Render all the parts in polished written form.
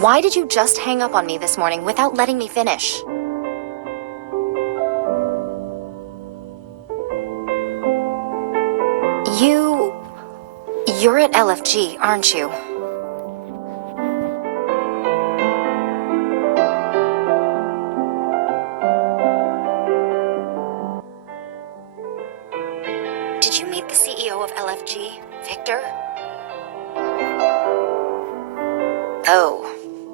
Why did you just hang up on me this morning without letting me finish? You're at LFG, aren't you? Did you meet the CEO of LFG, Victor? Oh.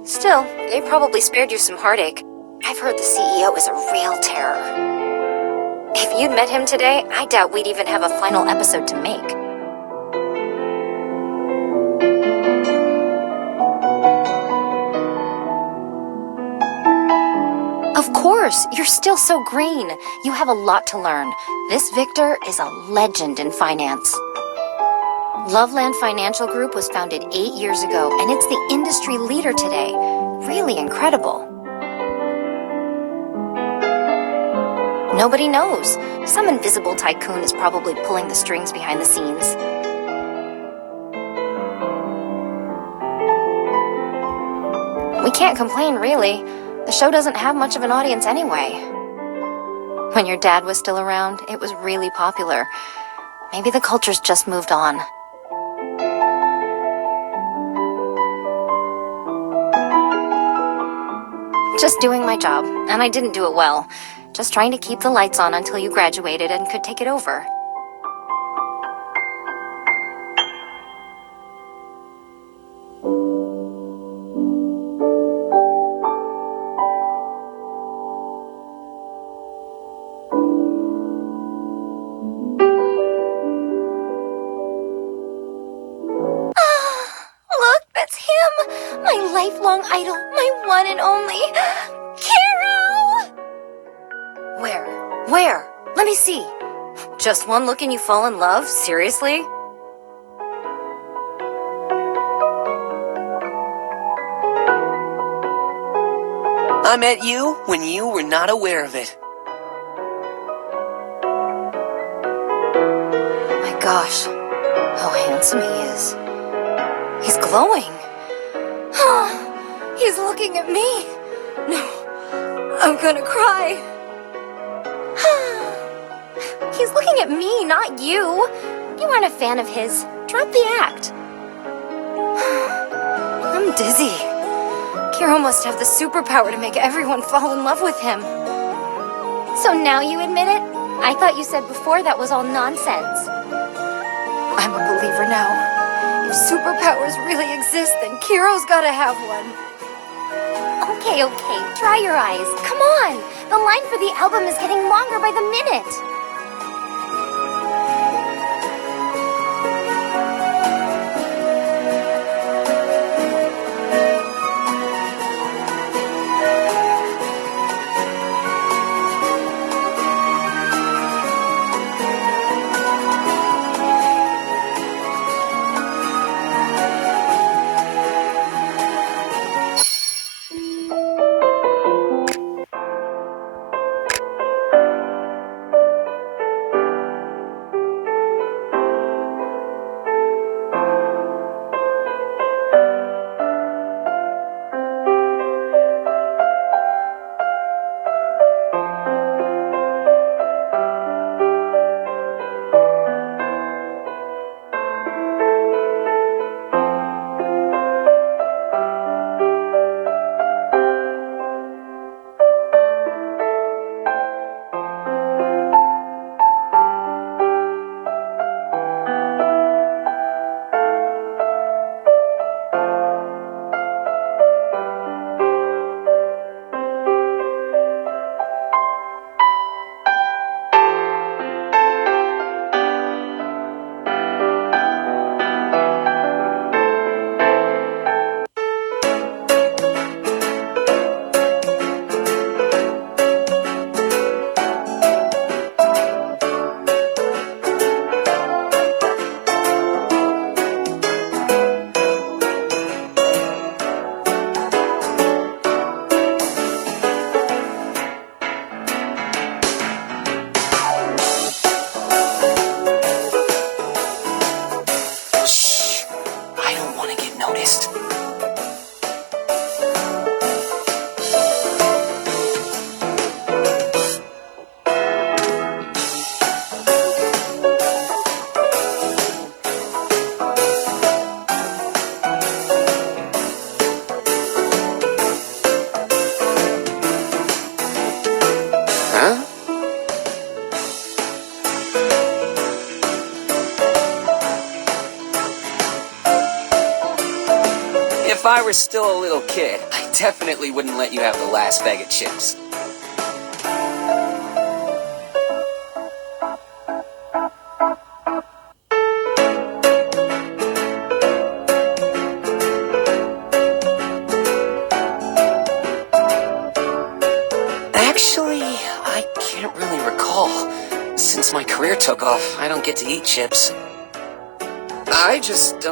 Still, they probably spared you some heartache. I've heard the CEO is a real terror. If you'd met him today, I doubt we'd even have a final episode to make. Of course, you're still so green. You have a lot to learn. This Victor is a legend in finance. Loveland Financial Group was founded 8 years ago, and it's the industry leader today. Really incredible. Nobody knows. Some invisible tycoon is probably pulling the strings behind the scenes. We can't complain, really. The show doesn't have much of an audience anyway. When your dad was still around, it was really popular. Maybe the culture's just moved on. Just doing my job, and I didn't do it well. Just trying to keep the lights on until you graduated and could take it over. Look, that's him! My lifelong idol, my one and only... Carol! Where? Let me see. Just one look and you fall in love? Seriously? I met you when you were not aware of it. My gosh, how handsome he is. He's glowing. He's looking at me. No, I'm gonna cry. He's looking at me, not you. You aren't a fan of his. Drop the act. I'm dizzy. Kiro must have the superpower to make everyone fall in love with him. So now you admit it? I thought you said before that was all nonsense. I'm a believer now. If superpowers really exist, then Kiro's gotta have one. Okay, dry your eyes. Come on! The line for the album is getting longer by the minute. If I were still a little kid, I definitely wouldn't let you have the last bag of chips. Actually, I can't really recall. Since my career took off, I don't get to eat chips. I just,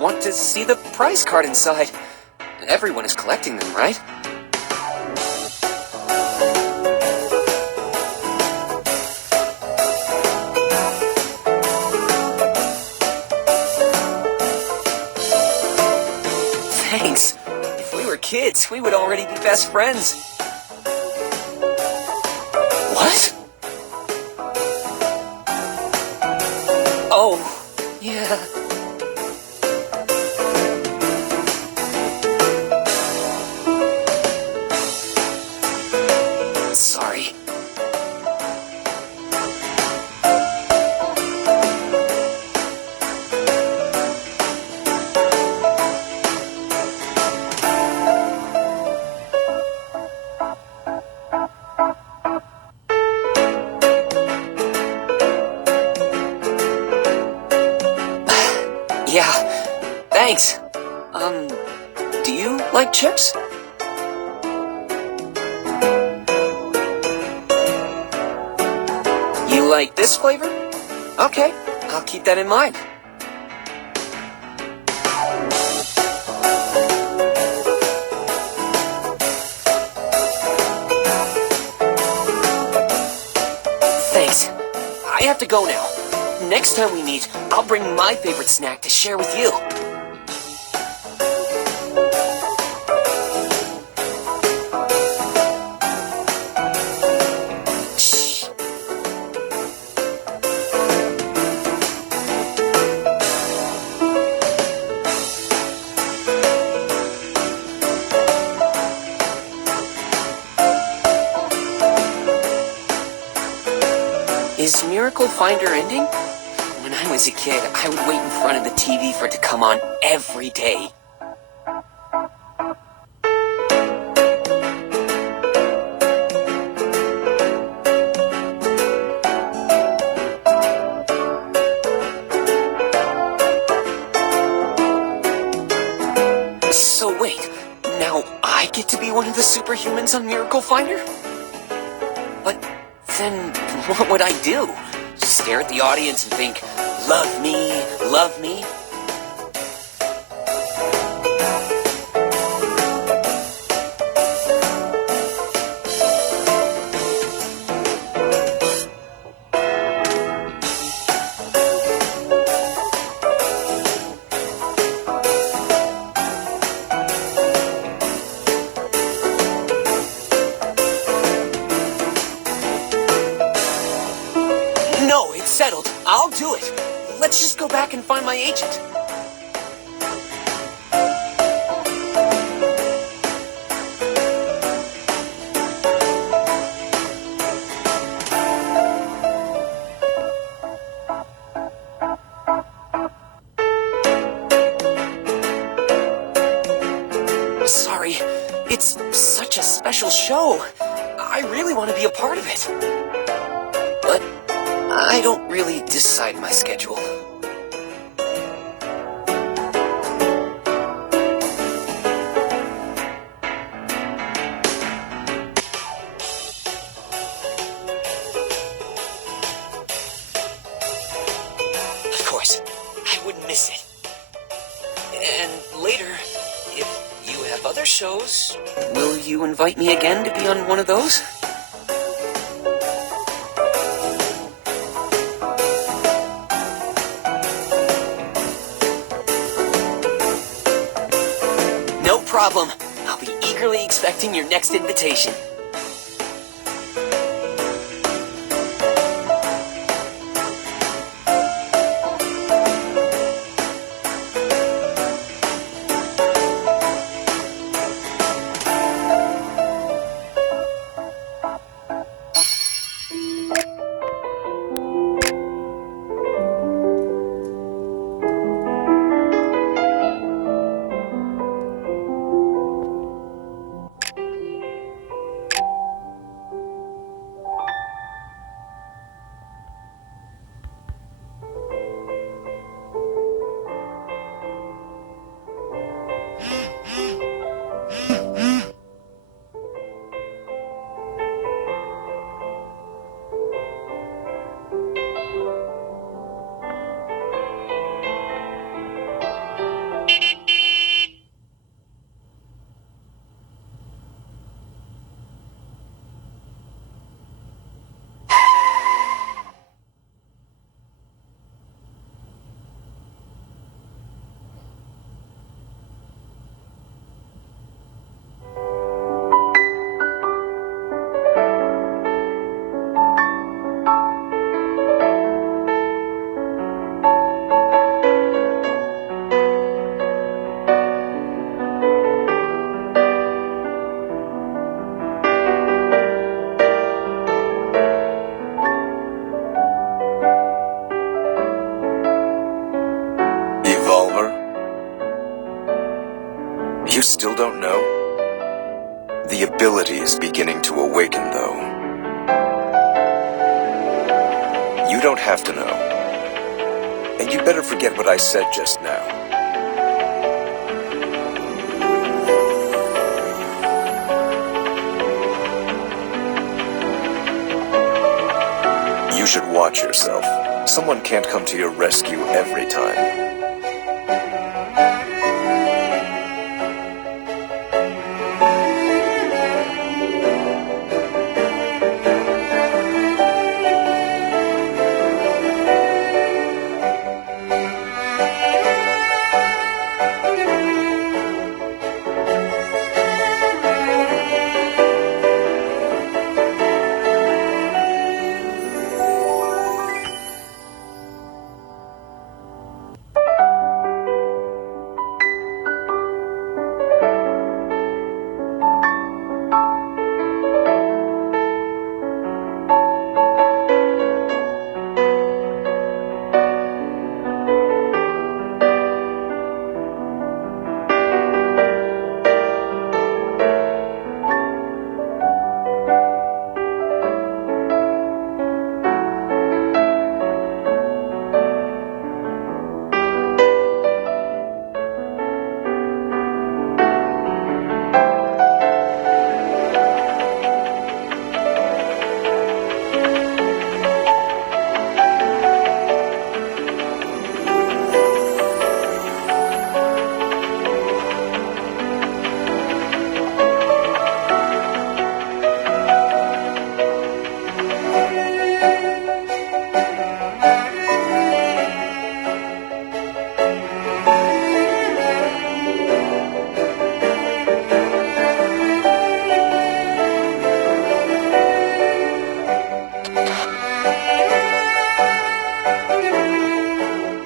want to see the prize card inside. Everyone is collecting them, right? Thanks. If we were kids, we would already be best friends. What? Oh, yeah. Sorry. Yeah, thanks. Do you like chips? You like this flavor? Okay, I'll keep that in mind. Thanks. I have to go now. Next time we meet, I'll bring my favorite snack to share with you. Shh. Is Miracle Finder ending? When I was a kid, I would wait in front of the TV for it to come on every day. So wait, now I get to be one of the superhumans on Miracle Finder? But then what would I do? Stare at the audience and think, love me, love me? No, it's settled. I'll do it. Let's just go back and find my agent. Sorry, it's such a special show. I really want to be a part of it. But I don't really decide my schedule. Of course, I wouldn't miss it. And later, if you have other shows, will you invite me again to be on one of those? No problem. I'll be eagerly expecting your next invitation. Oliver? You still don't know? The ability is beginning to awaken, though. You don't have to know. And you better forget what I said just now. You should watch yourself. Someone can't come to your rescue every time.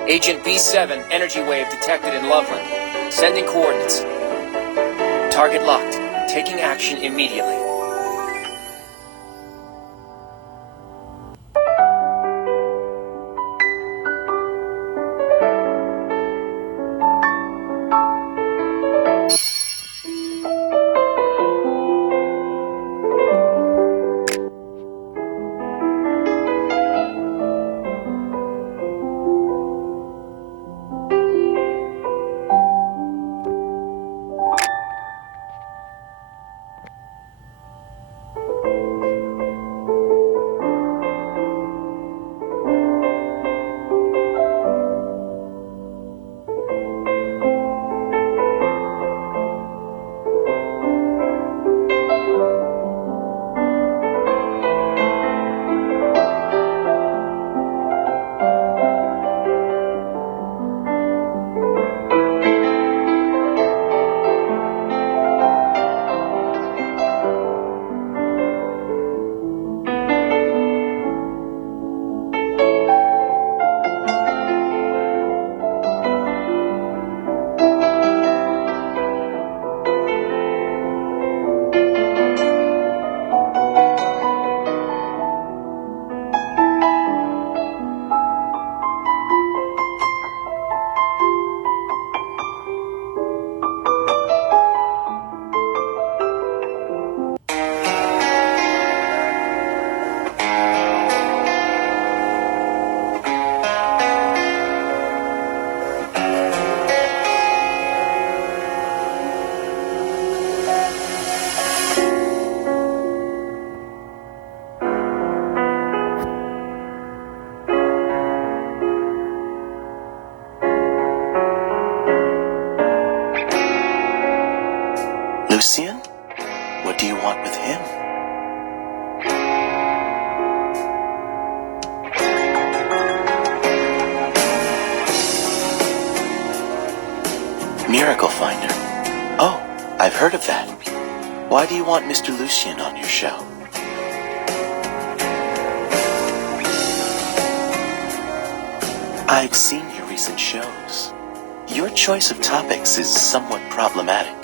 Agent B7, energy wave detected in Loveland. Sending coordinates. Target locked. Taking action immediately. Lucian? What do you want with him? Miracle Finder. Oh, I've heard of that. Why do you want Mr. Lucian on your show? I've seen your recent shows. Your choice of topics is somewhat problematic.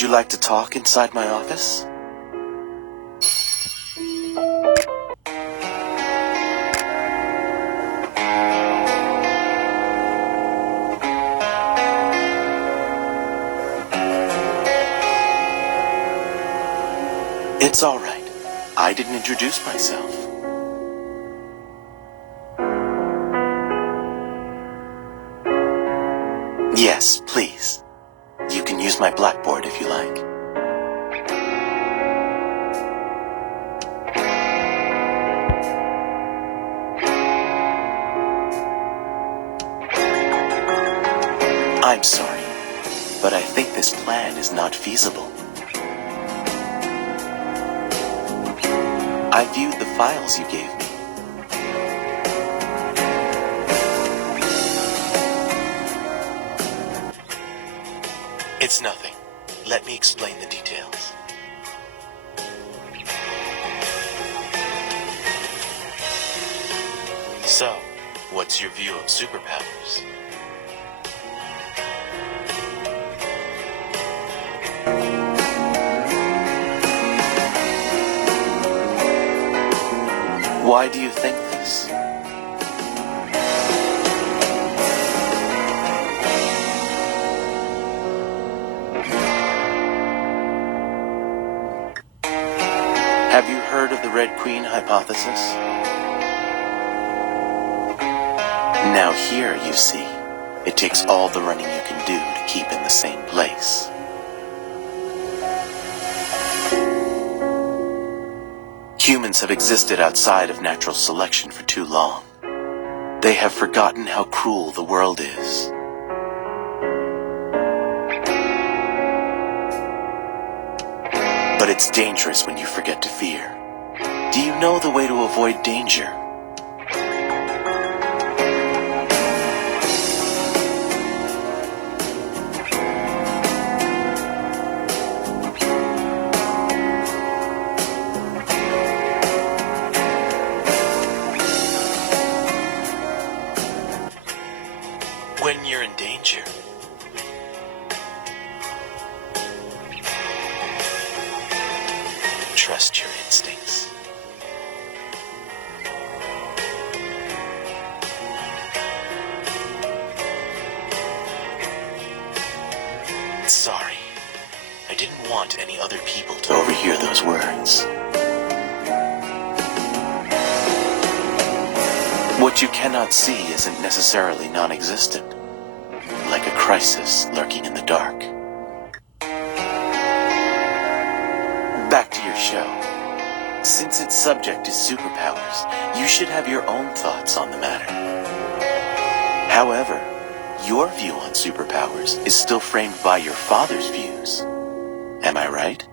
Would you like to talk inside my office? It's all right. I didn't introduce myself. Yes, please. You can use my blackboard if you like. I'm sorry, but I think this plan is not feasible. I viewed the files you gave me. It's nothing. Let me explain the details. So, what's your view of superpowers? Why do you think this? Have you heard of the Red Queen hypothesis? Now here, you see, it takes all the running you can do to keep in the same place. Humans have existed outside of natural selection for too long. They have forgotten how cruel the world is. But it's dangerous when you forget to fear. Do you know the way to avoid danger? When you're in danger, trust your instincts. Sorry, I didn't want any other people to overhear those words. What you cannot see isn't necessarily non-existent, like a crisis lurking in the dark. Back to your show. Since its subject is superpowers, you should have your own thoughts on the matter. However, your view on superpowers is still framed by your father's views. Am I right?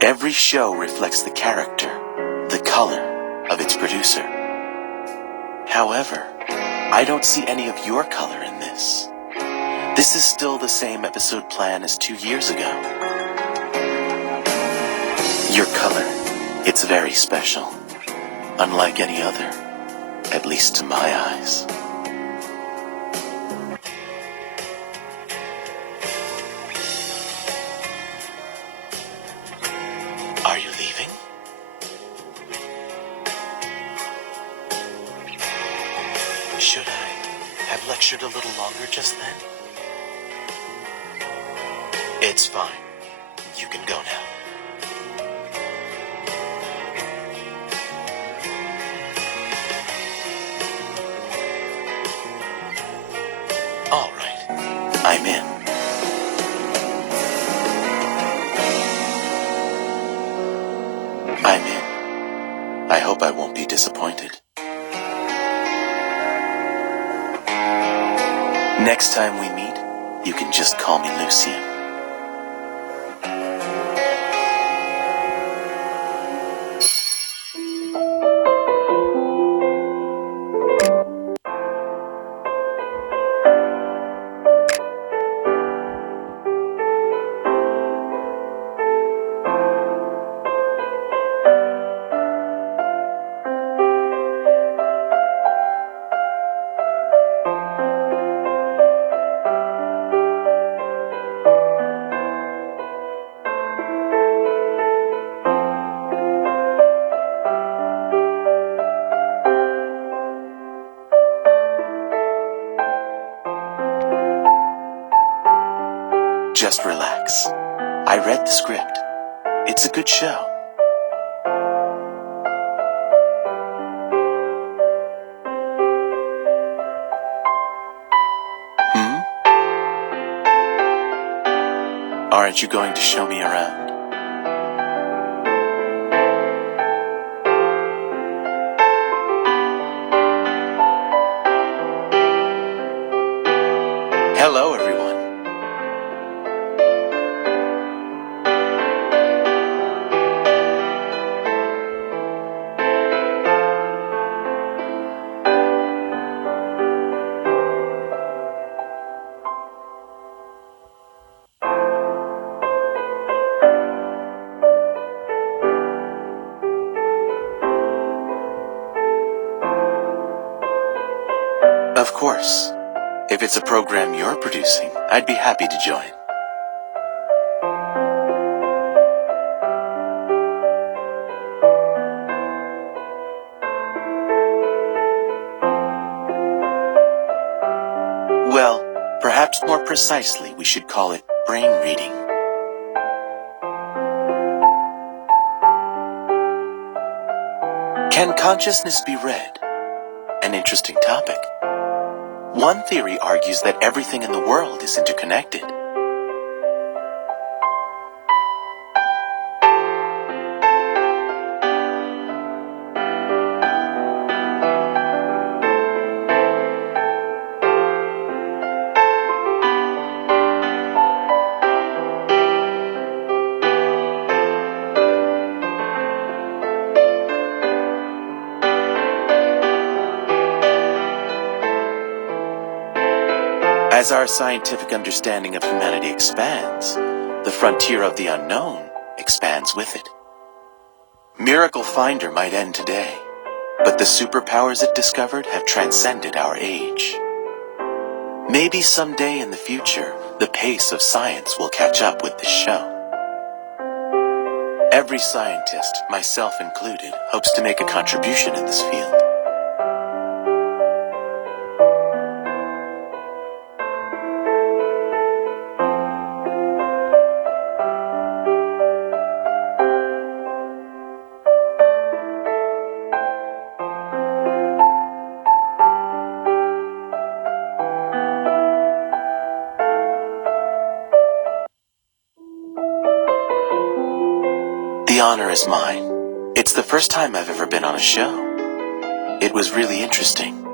Every show reflects the character, the color of its producer. However, I don't see any of your color in this. This is still the same episode plan as 2 years ago. Your color, it's very special. Unlike any other, at least to my eyes. Are you leaving? Should I have lectured a little longer just then? It's fine. You can go now. All right. I'm in. I'm in. I hope I won't be disappointed. Next time we meet, you can just call me Lucien. just relax. I read the script. It's a good show. Aren't you going to show me around? Hello, everyone. Of course. If it's a program you're producing, I'd be happy to join. Well, perhaps more precisely, we should call it brain reading. Can consciousness be read? An interesting topic. One theory argues that everything in the world is interconnected. As our scientific understanding of humanity expands, the frontier of the unknown expands with it. Miracle Finder might end today, but the superpowers it discovered have transcended our age. Maybe someday in the future, the pace of science will catch up with this show. Every scientist, myself included, hopes to make a contribution in this field. The honor is mine. It's the first time I've ever been on a show. It was really interesting.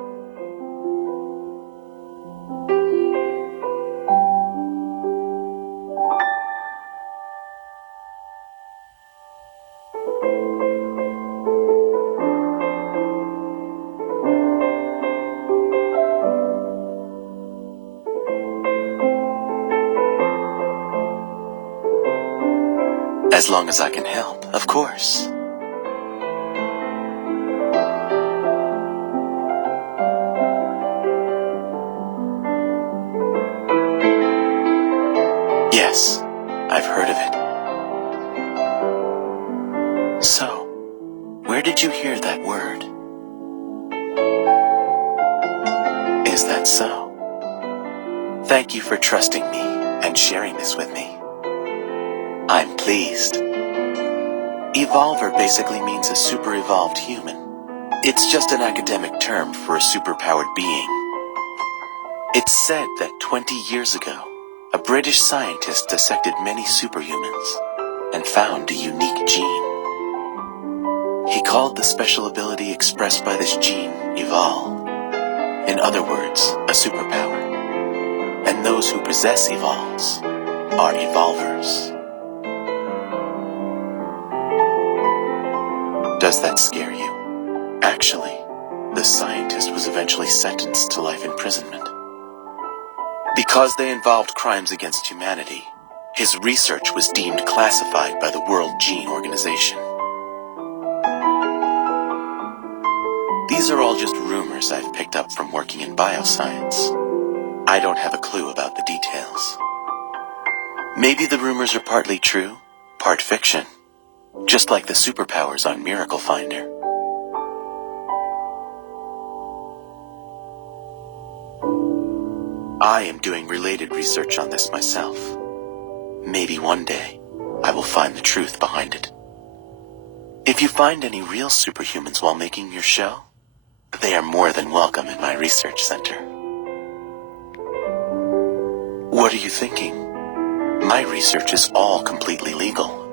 As long as I can help, of course. Yes, I've heard of it. So, where did you hear that word? Is that so? Thank you for trusting me and sharing this with me. I'm pleased. Evolver basically means a super-evolved human. It's just an academic term for a superpowered being. It's said that 20 years ago, a British scientist dissected many superhumans and found a unique gene. He called the special ability expressed by this gene Evolve. In other words, a superpower. And those who possess Evolves are Evolvers. Does that scare you? Actually, the scientist was eventually sentenced to life imprisonment. Because they involved crimes against humanity, his research was deemed classified by the World Gene Organization. These are all just rumors I've picked up from working in bioscience. I don't have a clue about the details. Maybe the rumors are partly true, part fiction. Just like the superpowers on Miracle Finder. I am doing related research on this myself. maybe one day I will find the truth behind it. If you find any real superhumans while making your show, they are more than welcome in my research center. What are you thinking? My research is all completely legal.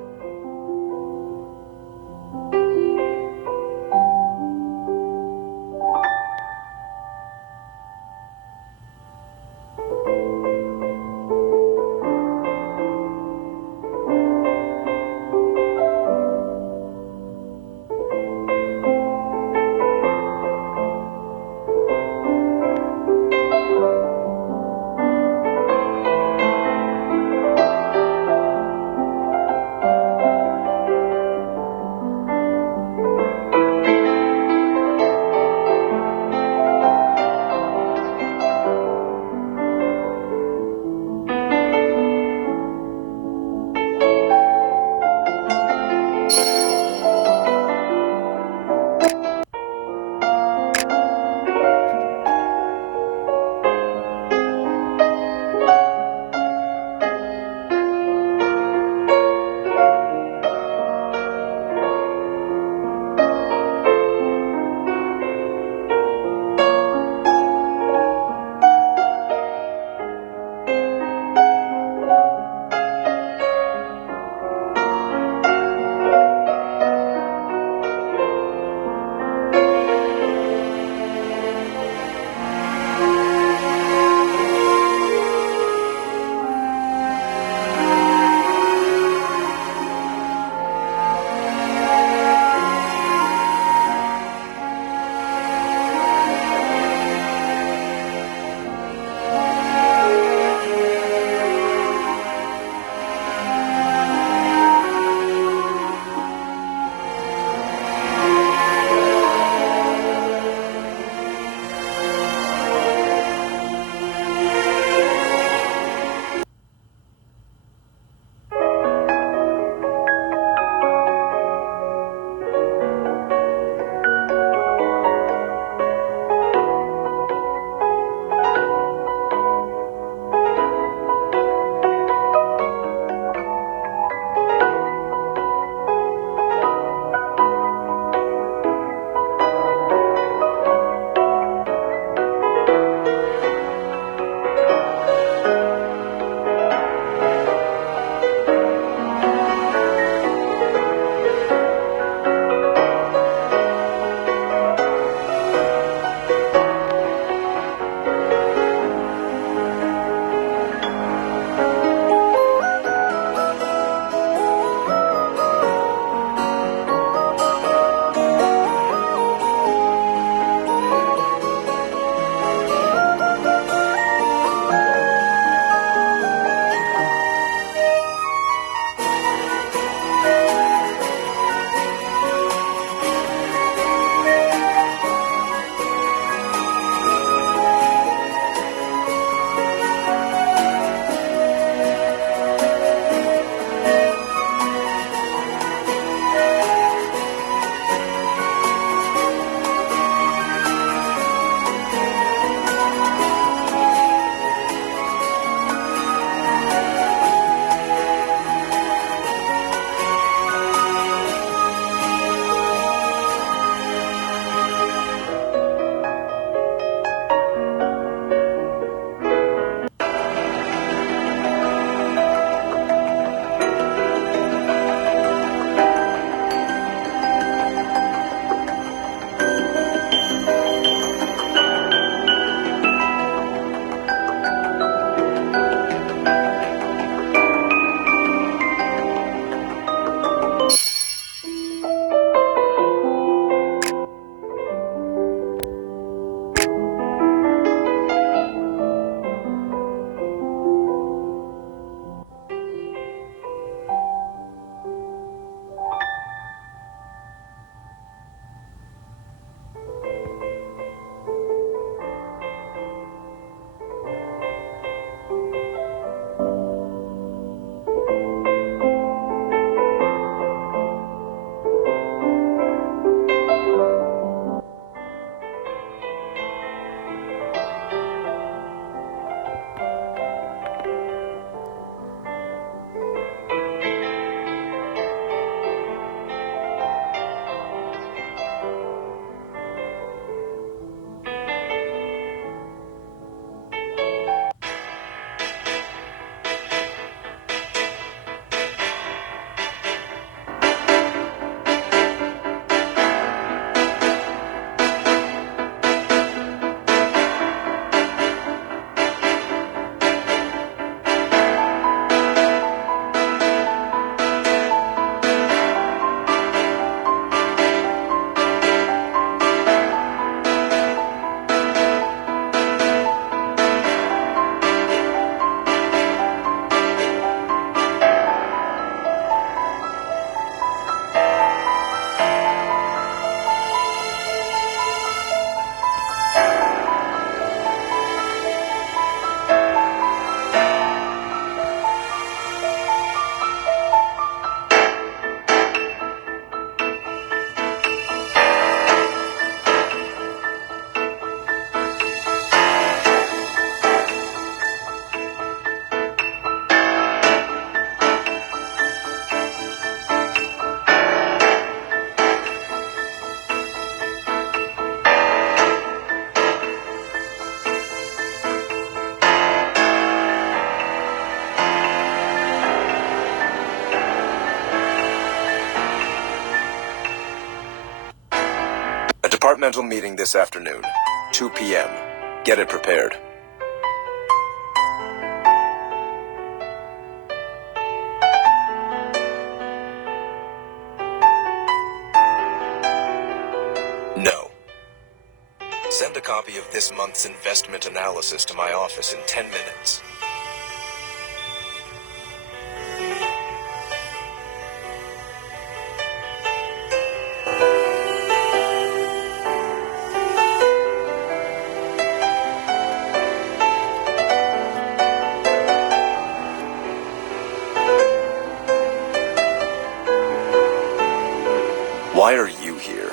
Departmental meeting this afternoon, 2 p.m. Get it prepared. No. Send a copy of this month's investment analysis to my office in 10 minutes. Why are you here?